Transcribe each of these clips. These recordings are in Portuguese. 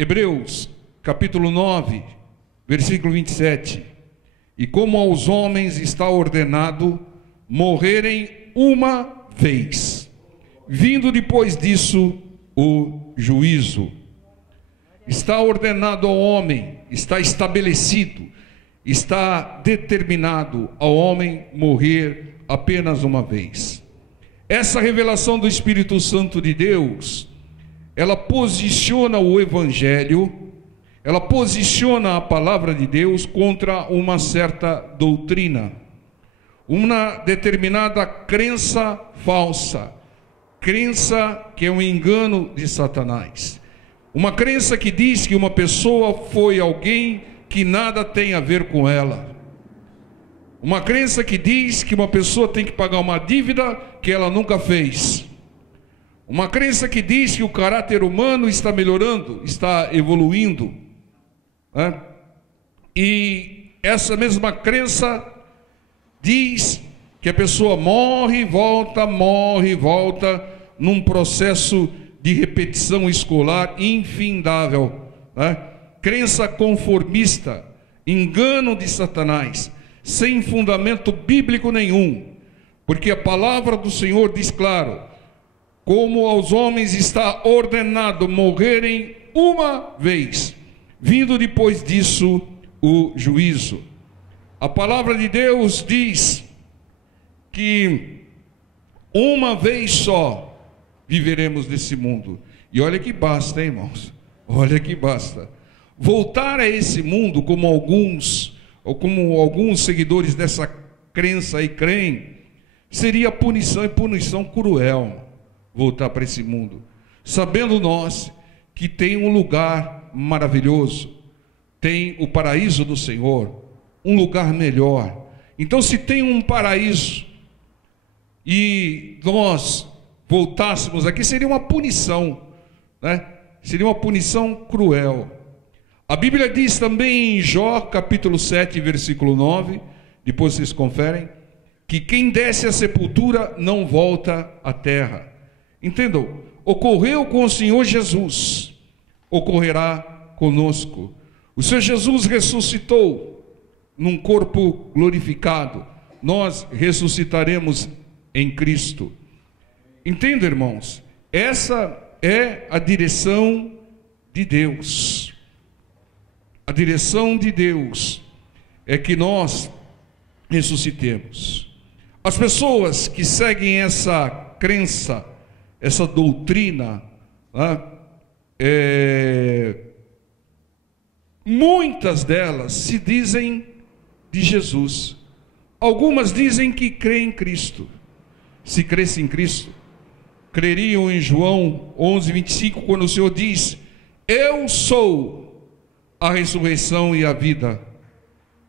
Hebreus, capítulo 9, versículo 27. E como aos homens está ordenado morrerem uma vez, vindo depois disso o juízo. Está ordenado ao homem, está estabelecido, está determinado ao homem morrer apenas uma vez. Essa revelação do Espírito Santo de Deus, ela posiciona o Evangelho, ela posiciona a palavra de Deus contra uma certa doutrina, uma determinada crença falsa, crença que é um engano de Satanás, uma crença que diz que uma pessoa foi alguém que nada tem a ver com ela, uma crença que diz que uma pessoa tem que pagar uma dívida que ela nunca fez, uma crença que diz que o caráter humano está melhorando, está evoluindo, né? E essa mesma crença diz que a pessoa morre e volta num processo de repetição escolar infindável, né? Crença conformista, engano de Satanás, sem fundamento bíblico nenhum, porque a palavra do Senhor diz claro: como aos homens está ordenado morrerem uma vez, vindo depois disso o juízo. A palavra de Deus diz que uma vez só viveremos nesse mundo. E olha que basta, hein, irmãos? Olha que basta. Voltar a esse mundo, como alguns seguidores dessa crença aí creem, seria punição, e punição cruel. Voltar para esse mundo, sabendo nós que tem um lugar maravilhoso, tem o paraíso do Senhor, um lugar melhor. Então, se tem um paraíso e nós voltássemos aqui, seria uma punição, né? Seria uma punição cruel. A Bíblia diz também em Jó, capítulo 7, versículo 9, depois vocês conferem, que quem desce à sepultura não volta à terra. Entendam, ocorreu com o Senhor Jesus, ocorrerá conosco. O Senhor Jesus ressuscitou num corpo glorificado, nós ressuscitaremos em Cristo. Entendam, irmãos, essa é a direção de Deus. A direção de Deus é que nós ressuscitemos. As pessoas que seguem essa crença, essa doutrina, né? Muitas delas se dizem de Jesus. Algumas dizem que creem em Cristo. Se crescem em Cristo, creriam em João 11, 25, quando o Senhor diz: eu sou a ressurreição e a vida.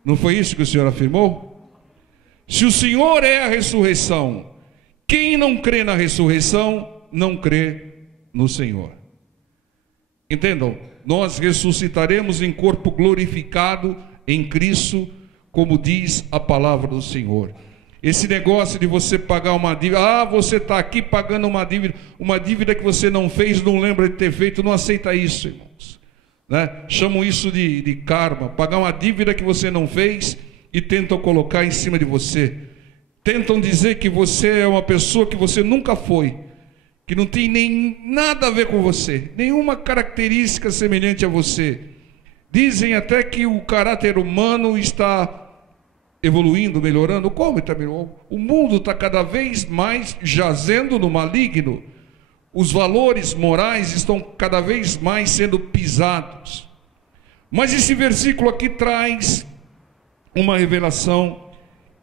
Não foi isso que o Senhor afirmou? Se o Senhor é a ressurreição, quem não crê na ressurreição, não crê no Senhor. Entendam, nós ressuscitaremos em corpo glorificado em Cristo, como diz a palavra do Senhor. Esse negócio de você pagar uma dívida, você está aqui pagando uma dívida que você não fez, não lembra de ter feito, não aceita isso, irmãos, né? Chamam isso de karma, pagar uma dívida que você não fez e tentam colocar em cima de você. Tentam dizer que você é uma pessoa que você nunca foi, que não tem nem nada a ver com você, nenhuma característica semelhante a você. Dizem até que o caráter humano está evoluindo, melhorando. Como está melhorando? O mundo está cada vez mais jazendo no maligno. Os valores morais estão cada vez mais sendo pisados. Mas esse versículo aqui traz uma revelação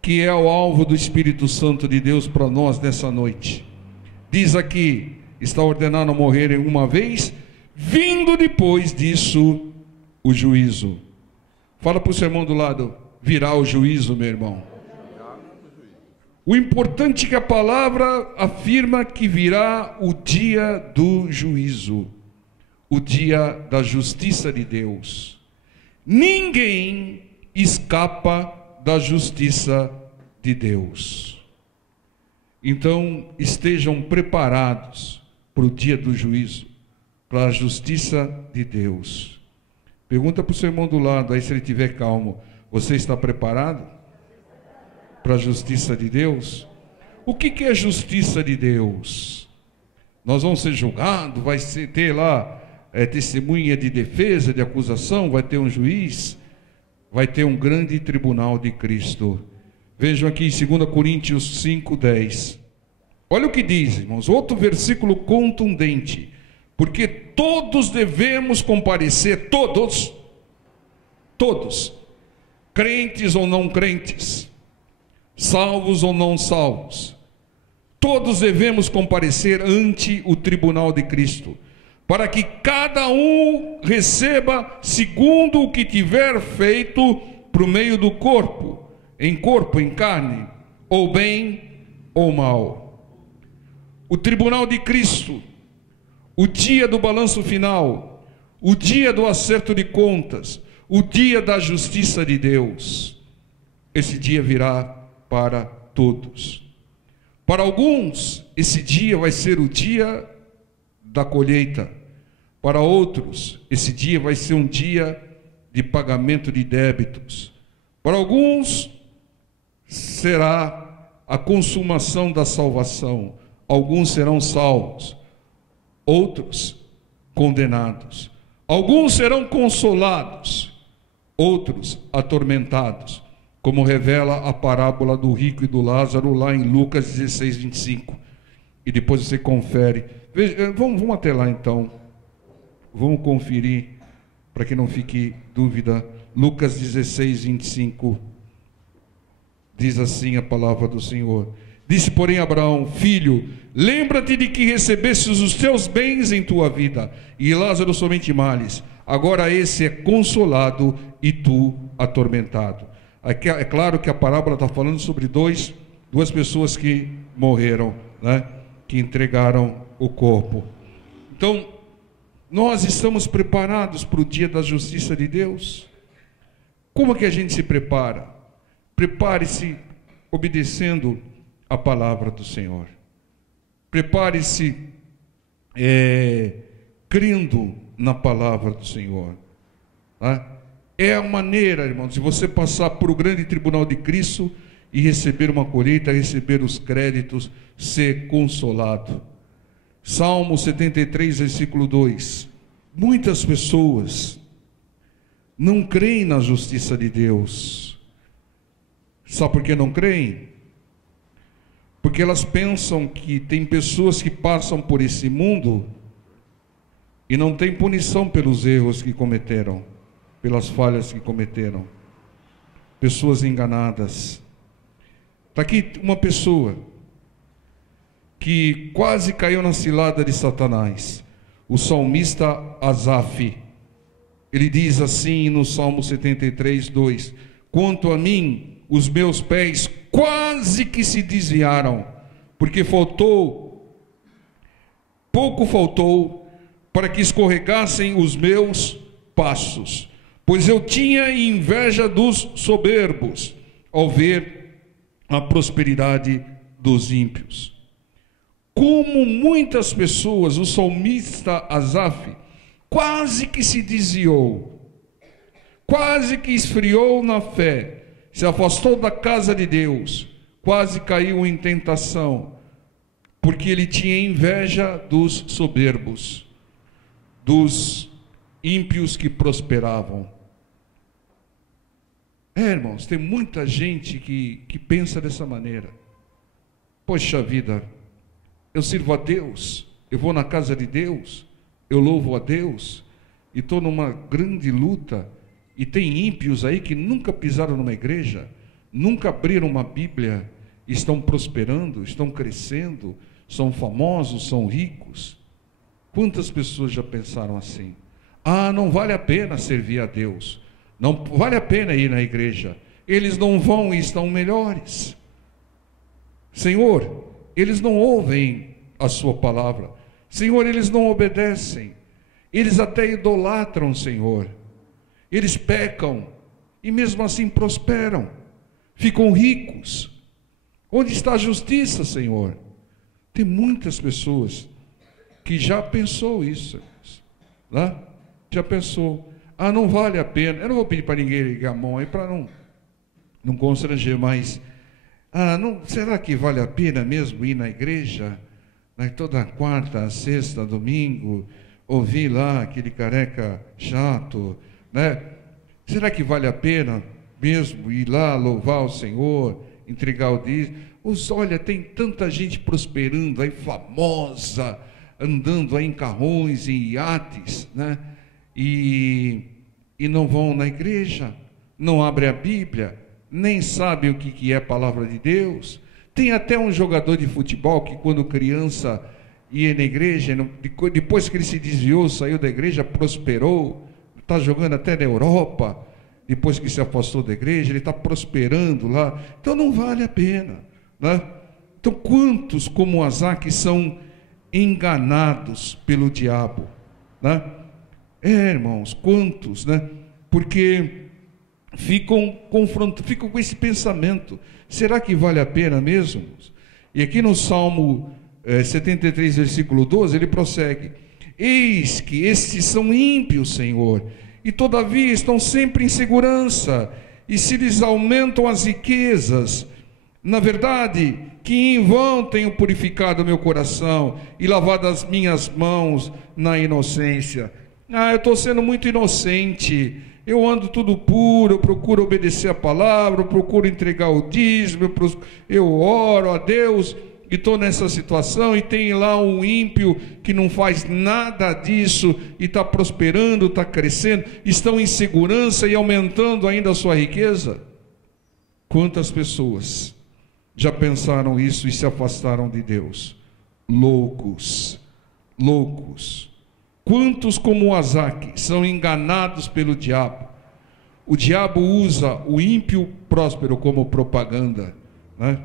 que é o alvo do Espírito Santo de Deus para nós nessa noite. Diz aqui: está ordenado morrerem uma vez, vindo depois disso o juízo. Fala para o seu irmão do lado: virá o juízo, meu irmão. O importante é que a palavra afirma que virá o dia do juízo, o dia da justiça de Deus. Ninguém escapa da justiça de Deus. Então estejam preparados para o dia do juízo, para a justiça de Deus. Pergunta para o seu irmão do lado, aí se ele estiver calmo: você está preparado para a justiça de Deus? O que é a justiça de Deus? Nós vamos ser julgados, vai ter lá testemunha de defesa, de acusação, vai ter um juiz, vai ter um grande tribunal de Cristo. Vejam aqui em 2 Coríntios 5:10. Olha o que diz, irmãos, outro versículo contundente. Porque todos devemos comparecer, todos, crentes ou não crentes, salvos ou não salvos, todos devemos comparecer ante o tribunal de Cristo, para que cada um receba segundo o que tiver feito por meio do corpo, em carne, ou bem ou mal. O tribunal de Cristo, o dia do balanço final, o dia do acerto de contas, o dia da justiça de Deus. Esse dia virá para todos. Para alguns, esse dia vai ser o dia da colheita. Para outros, esse dia vai ser um dia de pagamento de débitos. Para alguns, será a consumação da salvação. Alguns serão salvos, outros condenados. Alguns serão consolados, outros atormentados, como revela a parábola do rico e do Lázaro lá em Lucas 16:25. E depois você confere. Veja, vamos até lá então. Vamos conferir, para que não fique dúvida. Lucas 16:25. Diz assim a palavra do Senhor. Disse, porém, Abraão: filho, lembra-te de que recebestes os teus bens em tua vida, e Lázaro somente males. Agora esse é consolado e tu atormentado. Aqui é claro que a parábola está falando sobre duas pessoas que morreram, né? Que entregaram o corpo. Então, nós estamos preparados para o dia da justiça de Deus? Como que a gente se prepara? Prepare-se obedecendo a palavra do Senhor. Prepare-se crendo na palavra do Senhor. Tá? É a maneira, irmãos, de você passar por o grande tribunal de Cristo e receber uma colheita, receber os créditos, ser consolado. Salmo 73, versículo 2. Muitas pessoas não creem na justiça de Deus. Sabe por que não creem? Porque elas pensam que tem pessoas que passam por esse mundo e não tem punição pelos erros que cometeram, pelas falhas que cometeram. Pessoas enganadas. Está aqui uma pessoa que quase caiu na cilada de Satanás. O salmista Asaf. Ele diz assim no Salmo 73, 2: quanto a mim, os meus pés quase que se desviaram, porque pouco faltou para que escorregassem os meus passos, pois eu tinha inveja dos soberbos ao ver a prosperidade dos ímpios. Como muitas pessoas, o salmista Asaf quase que se desviou, quase que esfriou na fé, se afastou da casa de Deus, quase caiu em tentação, porque ele tinha inveja dos soberbos, dos ímpios que prosperavam. Irmãos, tem muita gente que pensa dessa maneira. Poxa vida, eu sirvo a Deus, eu vou na casa de Deus, eu louvo a Deus, e estou numa grande luta, e tem ímpios aí que nunca pisaram numa igreja, nunca abriram uma Bíblia, estão prosperando, estão crescendo, são famosos, são ricos. Quantas pessoas já pensaram assim? Ah, não vale a pena servir a Deus, não vale a pena ir na igreja, eles não vão e estão melhores. Senhor, eles não ouvem a sua palavra. Senhor, eles não obedecem. Eles até idolatram, Senhor. Eles pecam e mesmo assim prosperam. Ficam ricos. Onde está a justiça, Senhor? Tem muitas pessoas que já pensou isso. Lá? Já pensou? Ah, não vale a pena. Eu não vou pedir para ninguém ligar a mão aí para não constranger, mas será que vale a pena mesmo ir na igreja? Toda quarta, sexta, domingo, ouvir lá aquele careca chato, né? Será que vale a pena mesmo ir lá louvar o Senhor, entregar o dízimo? Olha, tem tanta gente prosperando aí, famosa, andando aí em carrões, em iates, né? E não vão na igreja, não abrem a Bíblia, nem sabem o que é a palavra de Deus. Tem até um jogador de futebol que, quando criança, ia na igreja, depois que ele se desviou, saiu da igreja, prosperou, está jogando até na Europa, depois que se afastou da igreja, ele está prosperando lá. Então não vale a pena, né? Então quantos como Azaque são enganados pelo diabo, né? Irmãos, quantos, né? Porque ficam com esse pensamento: será que vale a pena mesmo? E aqui no Salmo 73, versículo 12, ele prossegue: eis que estes são ímpios, Senhor, e todavia estão sempre em segurança, e se lhes aumentam as riquezas. Na verdade, que em vão tenho purificado meu coração e lavado as minhas mãos na inocência. Eu estou sendo muito inocente, eu ando tudo puro, eu procuro obedecer a palavra, eu procuro entregar o dízimo, eu oro a Deus, e estou nessa situação, e tem lá um ímpio que não faz nada disso, e está prosperando, está crescendo, estão em segurança e aumentando ainda a sua riqueza. Quantas pessoas já pensaram isso e se afastaram de Deus? Loucos, loucos. Quantos como Azaque são enganados pelo diabo? O diabo usa o ímpio próspero como propaganda, né?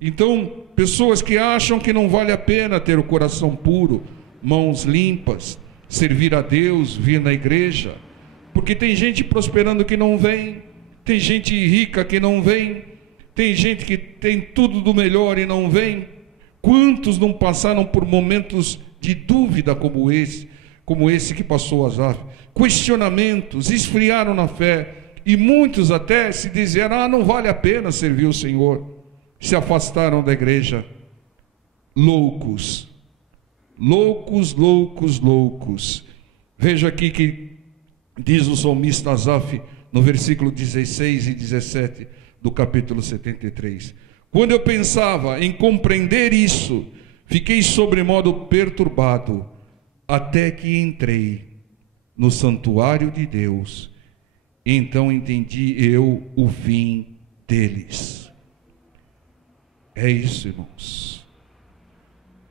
Então, pessoas que acham que não vale a pena ter o coração puro, mãos limpas, servir a Deus, vir na igreja, porque tem gente prosperando que não vem, tem gente rica que não vem, tem gente que tem tudo do melhor e não vem. Quantos não passaram por momentos de dúvida como esse que passou Asaf? Questionamentos, esfriaram na fé, e muitos até se diziam: não vale a pena servir o Senhor. Se afastaram da igreja. Loucos, loucos, loucos, loucos. Veja aqui que diz o salmista Asaf, no versículo 16 e 17 do capítulo 73. Quando eu pensava em compreender isso, fiquei sobremodo perturbado, até que entrei no santuário de Deus, e então entendi eu o fim deles. É isso, irmãos.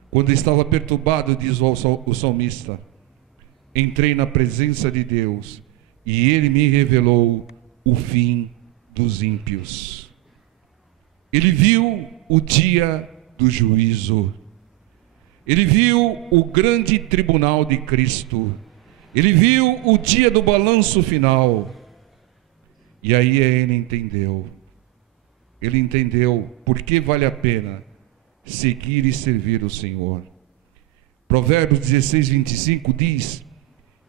Quando estava perturbado, diz o salmista, entrei na presença de Deus, e Ele me revelou o fim dos ímpios. Ele viu o dia do juízo. Ele viu o grande tribunal de Cristo. Ele viu o dia do balanço final. E aí ele entendeu. Ele entendeu por que vale a pena seguir e servir o Senhor. Provérbios 16, 25 diz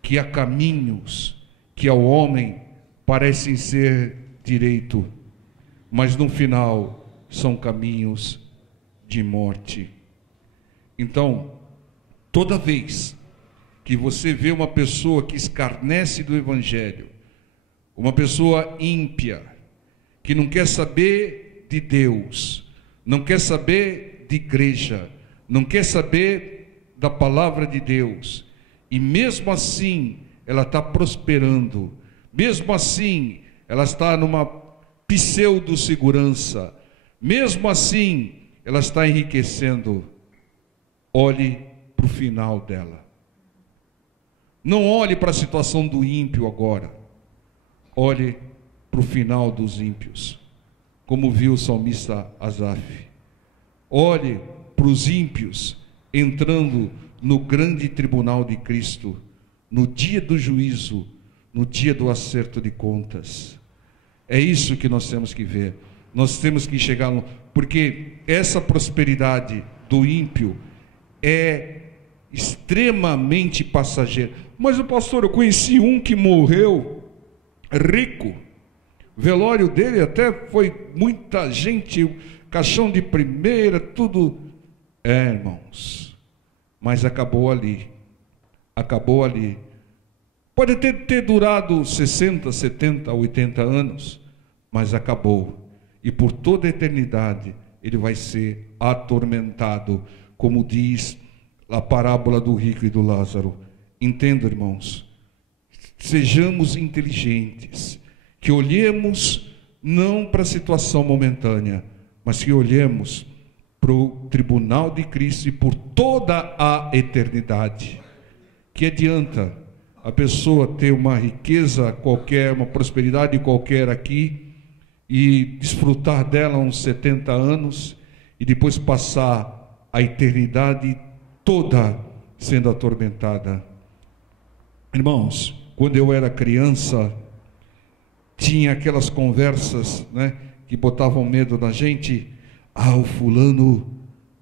que há caminhos que ao homem parecem ser direito, mas no final são caminhos de morte. Então, toda vez que você vê uma pessoa que escarnece do Evangelho, uma pessoa ímpia, que não quer saber de Deus, não quer saber de igreja, não quer saber da palavra de Deus, e mesmo assim ela está prosperando, mesmo assim ela está numa pseudo-segurança, mesmo assim ela está enriquecendo, olhe para o final dela. Não olhe para a situação do ímpio agora, olhe para o final dos ímpios, como viu o salmista Asaf. Olhe para os ímpios entrando no grande tribunal de Cristo, no dia do juízo, no dia do acerto de contas. É isso que nós temos que ver. Nós temos que chegar, porque essa prosperidade do ímpio é extremamente passageira. Mas o pastor, eu conheci um que morreu rico. O velório dele até foi muita gente, caixão de primeira, tudo. Irmãos, mas acabou ali. Acabou ali. Pode ter durado 60, 70, 80 anos, mas acabou. E por toda a eternidade ele vai ser atormentado, como diz a parábola do rico e do Lázaro. Entenda, irmãos, sejamos inteligentes, que olhemos não para a situação momentânea, mas que olhemos para o tribunal de Cristo e por toda a eternidade. Que adianta a pessoa ter uma riqueza qualquer, uma prosperidade qualquer aqui, e desfrutar dela uns 70 anos, e depois passar a eternidade toda sendo atormentada? Irmãos, quando eu era criança, tinha aquelas conversas, né, que botavam medo na gente. O fulano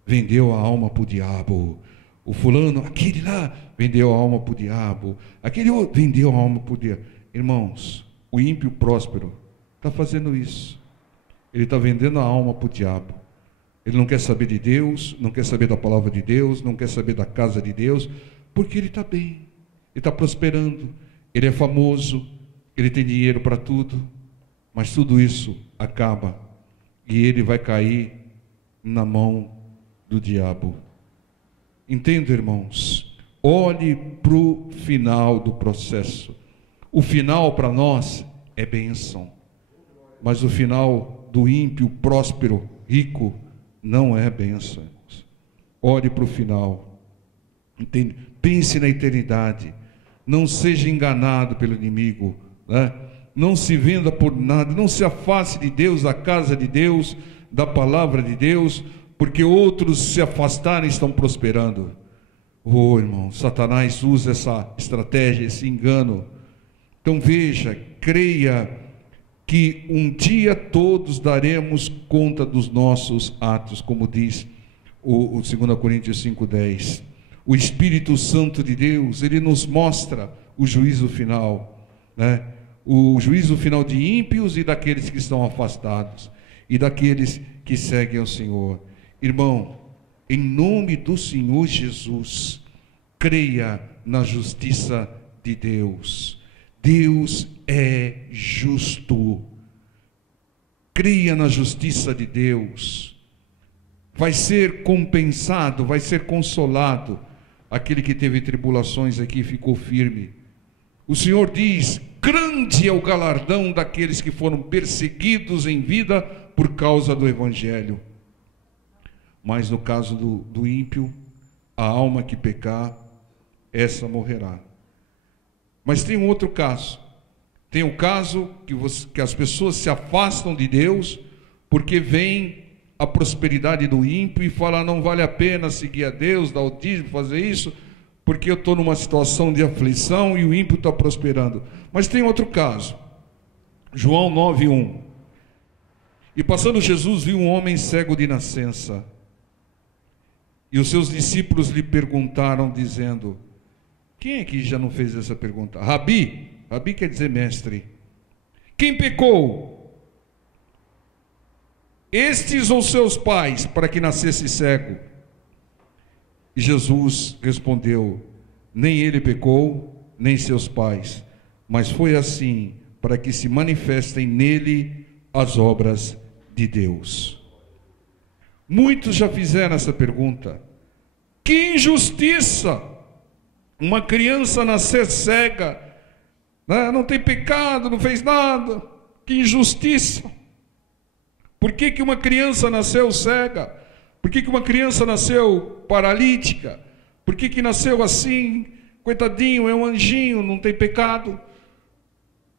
vendeu a alma para o diabo. O fulano, aquele lá, vendeu a alma para o diabo. Aquele outro vendeu a alma para o diabo. Irmãos, o ímpio próspero está fazendo isso. Ele está vendendo a alma para o diabo. Ele não quer saber de Deus, não quer saber da palavra de Deus, não quer saber da casa de Deus, porque ele está bem, ele está prosperando, ele é famoso, ele tem dinheiro para tudo, mas tudo isso acaba e ele vai cair na mão do diabo. Entenda, irmãos, olhe para o final do processo. O final para nós é bênção, mas o final do ímpio, próspero, rico, não é bênção. Olhe para o final. Entende? Pense na eternidade. Não seja enganado pelo inimigo, né? Não se venda por nada. Não se afaste de Deus, da casa de Deus, da palavra de Deus, porque outros se afastarem estão prosperando. Irmão, Satanás usa essa estratégia, esse engano. Então veja, creia que um dia todos daremos conta dos nossos atos, como diz o 2 Coríntios 5:10. O Espírito Santo de Deus, ele nos mostra o juízo final, né? O juízo final de ímpios e daqueles que estão afastados, e daqueles que seguem ao Senhor. Irmão, em nome do Senhor Jesus, creia na justiça de Deus. Deus é justo. Creia na justiça de Deus. Vai ser compensado, vai ser consolado aquele que teve tribulações aqui e ficou firme. O Senhor diz: grande é o galardão daqueles que foram perseguidos em vida por causa do Evangelho. Mas no caso do ímpio, a alma que pecar, essa morrerá. Mas tem um outro caso. Tem o caso que as pessoas se afastam de Deus porque vem a prosperidade do ímpio e fala: não vale a pena seguir a Deus, dar o dízimo, fazer isso, porque eu estou numa situação de aflição e o ímpio está prosperando. Mas tem outro caso. João 9:1. E passando Jesus viu um homem cego de nascença. E os seus discípulos lhe perguntaram, dizendo: quem é que já não fez essa pergunta? Rabi, Rabi quer dizer mestre. Quem pecou? Estes ou seus pais, para que nascesse cego? E Jesus respondeu: nem ele pecou, nem seus pais, mas foi assim para que se manifestem nele as obras de Deus. Muitos já fizeram essa pergunta: que injustiça! Uma criança nascer cega, né? Não tem pecado, não fez nada, que injustiça! Por que uma criança nasceu cega? Por que uma criança nasceu paralítica? Por que nasceu assim? Coitadinho, é um anjinho, não tem pecado.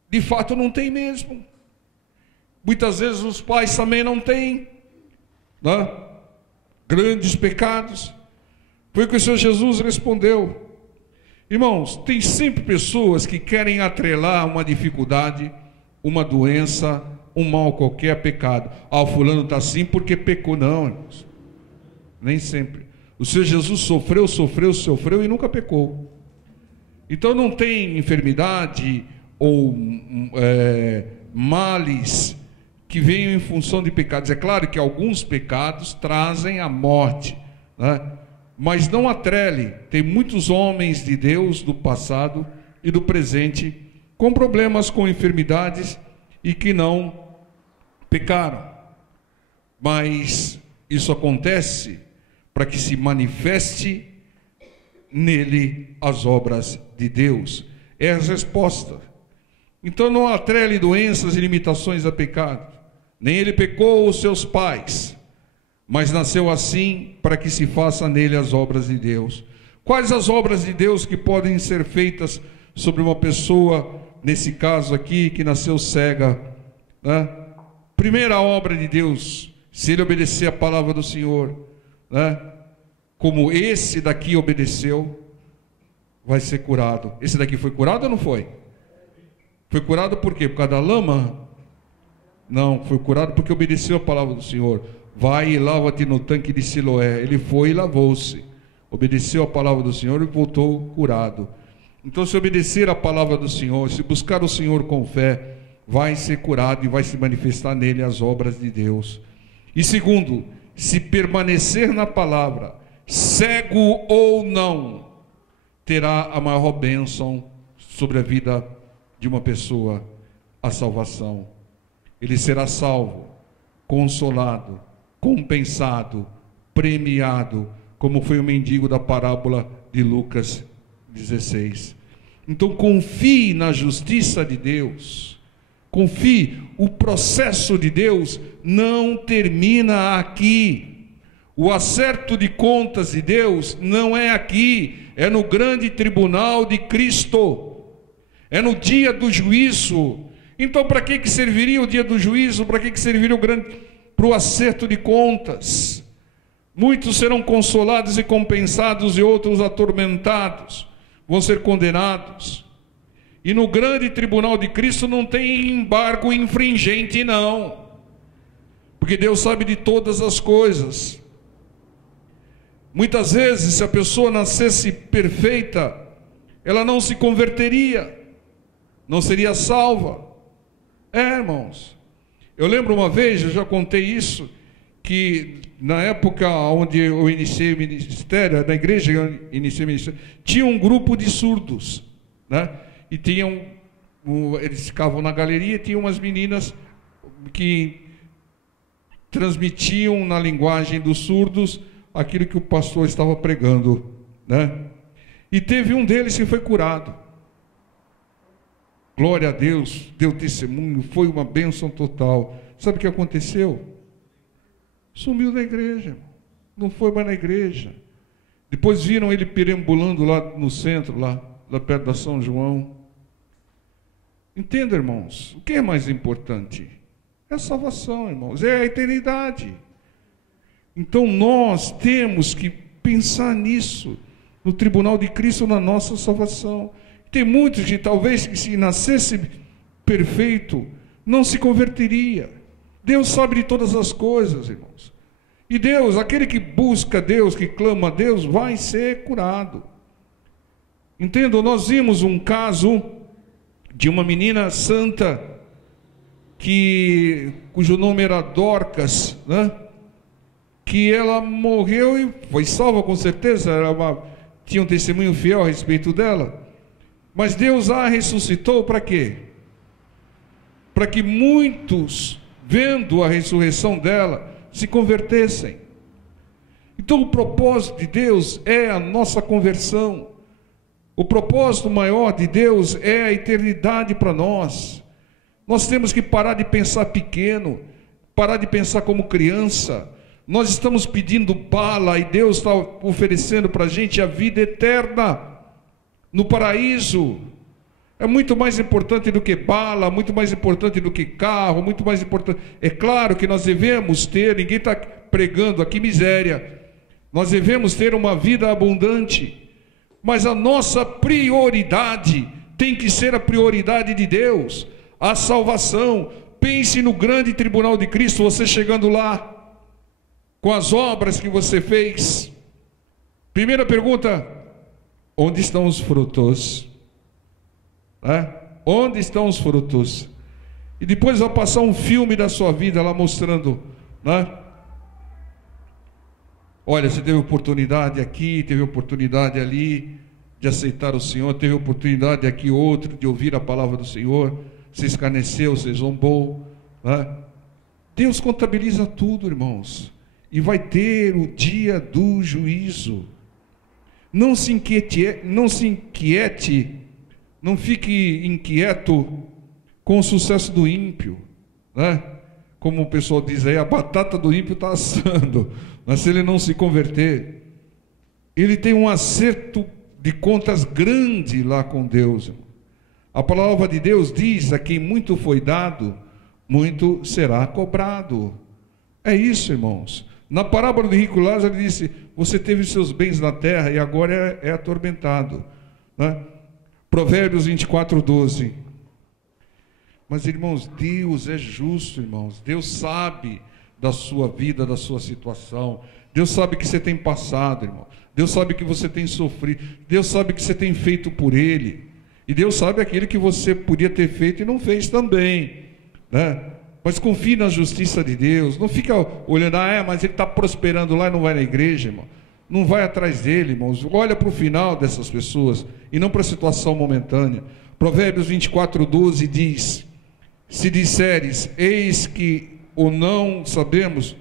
De fato não tem mesmo. Muitas vezes os pais também não têm, né? Grandes pecados. Foi o que o Senhor Jesus respondeu. Irmãos, tem sempre pessoas que querem atrelar uma dificuldade, uma doença, um mal qualquer a pecado. O fulano está assim porque pecou. Não, irmãos, nem sempre. O Senhor Jesus sofreu e nunca pecou. Então não tem enfermidade ou males que venham em função de pecados. É claro que alguns pecados trazem a morte, né? Mas não atrele. Tem muitos homens de Deus do passado e do presente com problemas com enfermidades e que não pecaram. Mas isso acontece para que se manifeste nele as obras de Deus. É a resposta. Então não atrele doenças e limitações a pecado. Nem ele pecou os seus pais, mas nasceu assim para que se faça nele as obras de Deus. Quais as obras de Deus que podem ser feitas sobre uma pessoa, nesse caso aqui, que nasceu cega, né? Primeira obra de Deus, se ele obedecer a palavra do Senhor, né? Como esse daqui obedeceu, vai ser curado. Esse daqui foi curado ou não foi? Foi curado por quê? Por causa da lama? Não, foi curado porque obedeceu a palavra do Senhor. Vai e lava-te no tanque de Siloé. Ele foi e lavou-se. Obedeceu a palavra do Senhor e voltou curado. Então, se obedecer a palavra do Senhor, se buscar o Senhor com fé, vai ser curado e vai se manifestar nele as obras de Deus. E segundo, se permanecer na palavra, cego ou não, terá a maior bênção sobre a vida de uma pessoa, a salvação. Ele será salvo, consolado, compensado, premiado, como foi o mendigo da parábola de Lucas 16. Então confie na justiça de Deus, confie, o processo de Deus não termina aqui. O acerto de contas de Deus não é aqui, é no grande tribunal de Cristo, é no dia do juízo. Então para que serviria o dia do juízo? Para que serviria para o acerto de contas? Muitos serão consolados e compensados e outros atormentados, vão ser condenados. E no grande tribunal de Cristo não tem embargo infringente, não, porque Deus sabe de todas as coisas. Muitas vezes, se a pessoa nascesse perfeita, ela não se converteria, não seria salva. Irmãos, eu lembro uma vez, eu já contei isso, que na época onde eu iniciei o ministério, na igreja eu iniciei o ministério, tinha um grupo de surdos, né? E eles ficavam na galeria, tinha umas meninas que transmitiam na linguagem dos surdos aquilo que o pastor estava pregando, né? E teve um deles que foi curado. Glória a Deus, deu testemunho, foi uma bênção total. Sabe o que aconteceu? Sumiu da igreja, não foi mais na igreja. Depois viram ele perambulando lá no centro, lá perto da São João. Entenda, irmãos, o que é mais importante? É a salvação, irmãos, é a eternidade. Então nós temos que pensar nisso, no tribunal de Cristo, na nossa salvação. Tem muitos que talvez, se nascesse perfeito, não se converteria. Deus sabe de todas as coisas, irmãos. E Deus, aquele que busca Deus, que clama a Deus, vai ser curado. Entendam, nós vimos um caso de uma menina santa, cujo nome era Dorcas, né? Que ela morreu e foi salva com certeza, tinha um testemunho fiel a respeito dela. Mas Deus a ressuscitou para quê? Para que muitos, vendo a ressurreição dela, se convertessem. Então o propósito de Deus é a nossa conversão. O propósito maior de Deus é a eternidade para nós. Nós temos que parar de pensar pequeno, parar de pensar como criança. Nós estamos pedindo bala e Deus está oferecendo para a gente a vida eterna no paraíso. É muito mais importante do que bala, muito mais importante do que carro, muito mais importante. É claro que nós devemos ter, ninguém está pregando aqui miséria, nós devemos ter uma vida abundante, mas a nossa prioridade tem que ser a prioridade de Deus, a salvação. Pense no grande tribunal de Cristo, você chegando lá, com as obras que você fez. Primeira pergunta: onde estão os frutos? né? Onde estão os frutos? E depois vai passar um filme da sua vida lá mostrando, né? Olha, você teve oportunidade aqui, teve oportunidade ali de aceitar o Senhor, teve oportunidade aqui outro de ouvir a palavra do Senhor, você escarneceu, você zombou, né? Deus contabiliza tudo, irmãos, e vai ter o dia do juízo. Não se inquiete, não fique inquieto com o sucesso do ímpio, né? Como o pessoal diz aí, a batata do ímpio está assando, mas se ele não se converter, ele tem um acerto de contas grande lá com Deus. A palavra de Deus diz: a quem muito foi dado, muito será cobrado. É isso, irmãos. Na parábola do rico Lázaro, ele disse: você teve seus bens na terra e agora é atormentado, né? Provérbios 24:12. Mas, irmãos, Deus é justo, irmãos. Deus sabe da sua vida, da sua situação. Deus sabe que você tem passado, irmão. Deus sabe que você tem sofrido. Deus sabe que você tem feito por Ele. E Deus sabe aquilo que você podia ter feito e não fez também, né? Mas confie na justiça de Deus. Não fica olhando, mas ele está prosperando lá e não vai na igreja, irmão. Não vai atrás dele, irmãos. Olha para o final dessas pessoas e não para a situação momentânea. Provérbios 24:12 diz: se disseres, eis que ou não sabemos,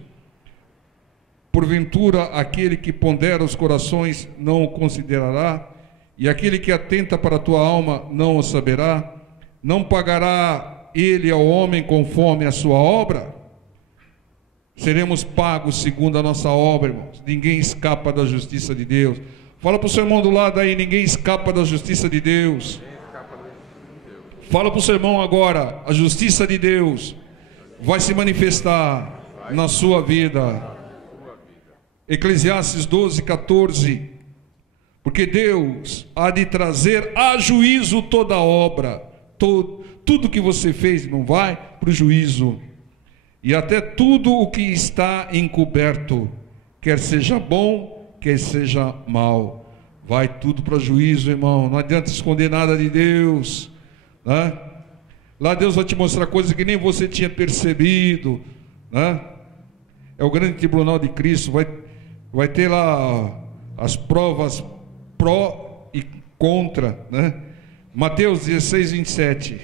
porventura aquele que pondera os corações não o considerará, e aquele que atenta para a tua alma não o saberá? Não pagará ele ao homem conforme a sua obra? Seremos pagos segundo a nossa obra, irmãos. Ninguém escapa da justiça de Deus. Fala para o seu irmão do lado aí: ninguém escapa da justiça de Deus. Fala para o seu irmão agora: a justiça de Deus vai se manifestar na sua vida. Eclesiastes 12:14. Porque Deus há de trazer a juízo toda obra. Tudo que você fez não vai para o juízo. E até tudo o que está encoberto, quer seja bom, quer seja mal, vai tudo para o juízo, irmão. Não adianta esconder nada de Deus, né? Lá Deus vai te mostrar coisas que nem você tinha percebido, né? É o grande tribunal de Cristo. Vai ter lá as provas pró e contra, né? Mateus 16:27.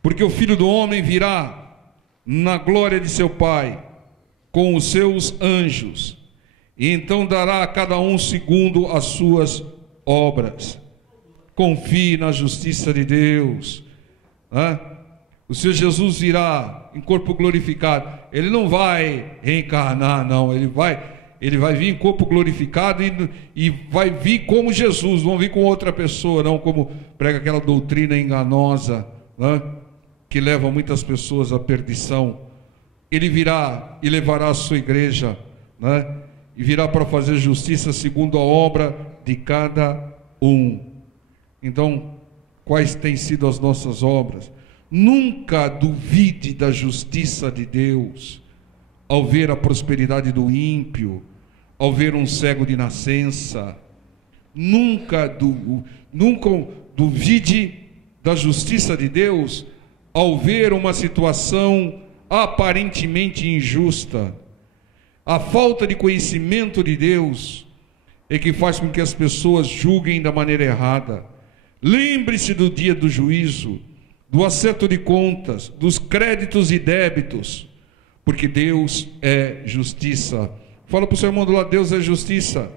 Porque o Filho do Homem virá na glória de seu Pai com os seus anjos, e então dará a cada um segundo as suas obras. Confie na justiça de Deus, né? O Senhor Jesus virá em corpo glorificado. Ele não vai reencarnar, não. Ele vai vir em corpo glorificado e vai vir como Jesus. Não vir com outra pessoa, não, como prega aquela doutrina enganosa, né, que leva muitas pessoas à perdição. Ele virá e levará a sua igreja, né, e virá para fazer justiça segundo a obra de cada um. Então, quais têm sido as nossas obras? Nunca duvide da justiça de Deus ao ver a prosperidade do ímpio, ao ver um cego de nascença. Nunca duvide da justiça de Deus ao ver uma situação aparentemente injusta. A falta de conhecimento de Deus é que faz com que as pessoas julguem da maneira errada. Lembre-se do dia do juízo, do acerto de contas, dos créditos e débitos, porque Deus é justiça. Fala para o seu irmão do lado: Deus é justiça.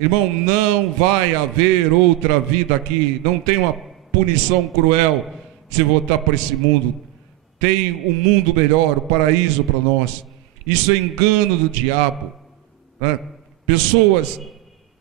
Irmão, não vai haver outra vida aqui. Não tem uma punição cruel se voltar para esse mundo. Tem um mundo melhor, o paraíso para nós. Isso é engano do diabo, né? Pessoas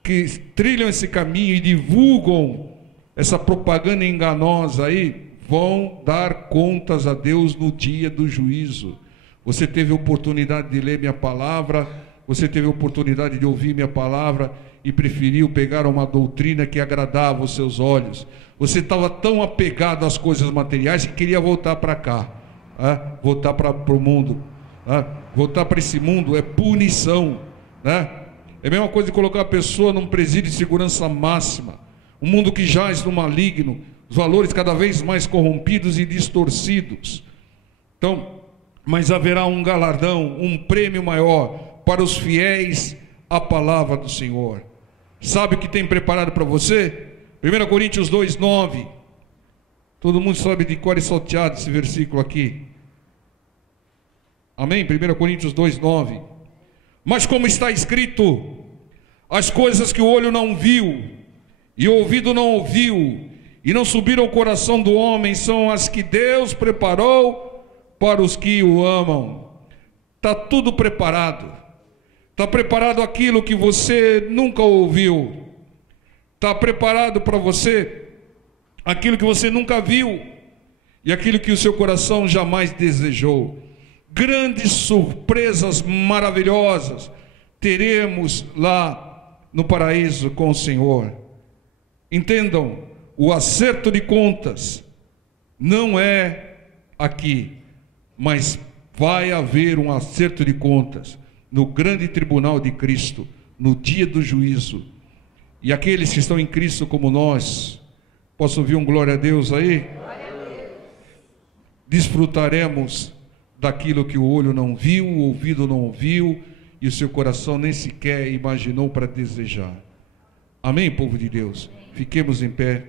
que trilham esse caminho e divulgam essa propaganda enganosa aí vão dar contas a Deus no dia do juízo. Você teve a oportunidade de ler minha palavra, você teve a oportunidade de ouvir minha palavra e preferiu pegar uma doutrina que agradava os seus olhos. Você estava tão apegado às coisas materiais que queria voltar para cá, voltar para o mundo. Voltar para esse mundo é punição, né? É a mesma coisa de colocar a pessoa num presídio de segurança máxima, um mundo que jaz no maligno, os valores cada vez mais corrompidos e distorcidos. Então, mas haverá um galardão, um prêmio maior para os fiéis à palavra do Senhor. Sabe o que tem preparado para você? 1 Coríntios 2:9. Todo mundo sabe de cor e salteado esse versículo aqui. Amém? 1 Coríntios 2:9. Mas como está escrito, as coisas que o olho não viu, e o ouvido não ouviu, e não subiram ao coração do homem, são as que Deus preparou para os que o amam. Está tudo preparado. Está preparado aquilo que você nunca ouviu. Está preparado para você aquilo que você nunca viu e aquilo que o seu coração jamais desejou. Grandes surpresas maravilhosas teremos lá no paraíso com o Senhor. Entendam, o acerto de contas não é aqui, mas vai haver um acerto de contas no grande tribunal de Cristo, no dia do juízo. E aqueles que estão em Cristo como nós, posso ouvir um glória a Deus aí? Glória a Deus. Desfrutaremos daquilo que o olho não viu, o ouvido não ouviu, e o seu coração nem sequer imaginou para desejar. Amém, povo de Deus? Fiquemos em pé.